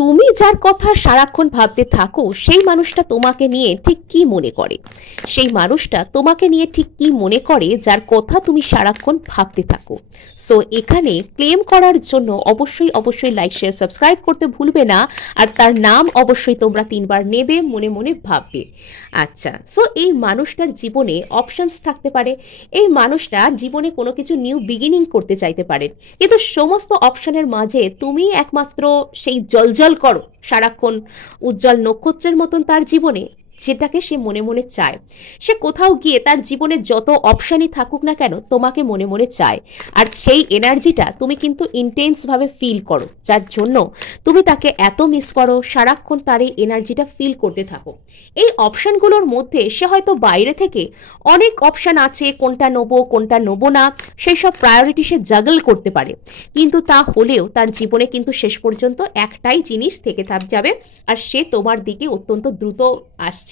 তুমি যার কথা সারাক্ষণ ভাবতে থাকো সেই মানুষটা তোমাকে নিয়ে ঠিক কি মনে করে? সেই মানুষটা তোমাকে নিয়ে ঠিক কি মনে করে যার কথা তুমি সারাক্ষণ ভাবতে থাকো? সো এখানে ক্লেম করার জন্য অবশ্যই অবশ্যই লাইক শেয়ার সাবস্ক্রাইব করতে ভুলবে না। আর তার নাম অবশ্যই তোমরা 3বার নেবে, মনে মনে ভাববে। আচ্ছা, সো এই মানুষটার জীবনে অপশনস থাকতে পারে। এই মানুষটা জীবনে কোনো কিছু নিউ বিগিনিং করতে চাইতে পারেন, কিন্তু সমস্ত অপশনের মাঝে তুমি একমাত্র সেই জলজল করো সারাক্ষণ উজ্জ্বল নক্ষত্রের মতন তার জীবনে, যেটাকে সে মনে মনে চায়। সে কোথাও গিয়ে তার জীবনে যত অপশানই থাকুক না কেন তোমাকে মনে মনে চায়। আর সেই এনার্জিটা তুমি কিন্তু ইন্টেন্সভাবে ফিল করো, যার জন্য তুমি তাকে এত মিস করো, সারাক্ষণ তার এই এনার্জিটা ফিল করতে থাকো। এই অপশানগুলোর মধ্যে সে হয়তো বাইরে থেকে অনেক অপশান আছে, কোনটা নেবো কোনটা নেবো না সেই সব প্রায়োরিটি সে জাগল করতে পারে, কিন্তু তা হলেও তার জীবনে কিন্তু শেষ পর্যন্ত একটাই জিনিস থেকে যাবে, আর সে তোমার দিকে অত্যন্ত দ্রুত আসছে।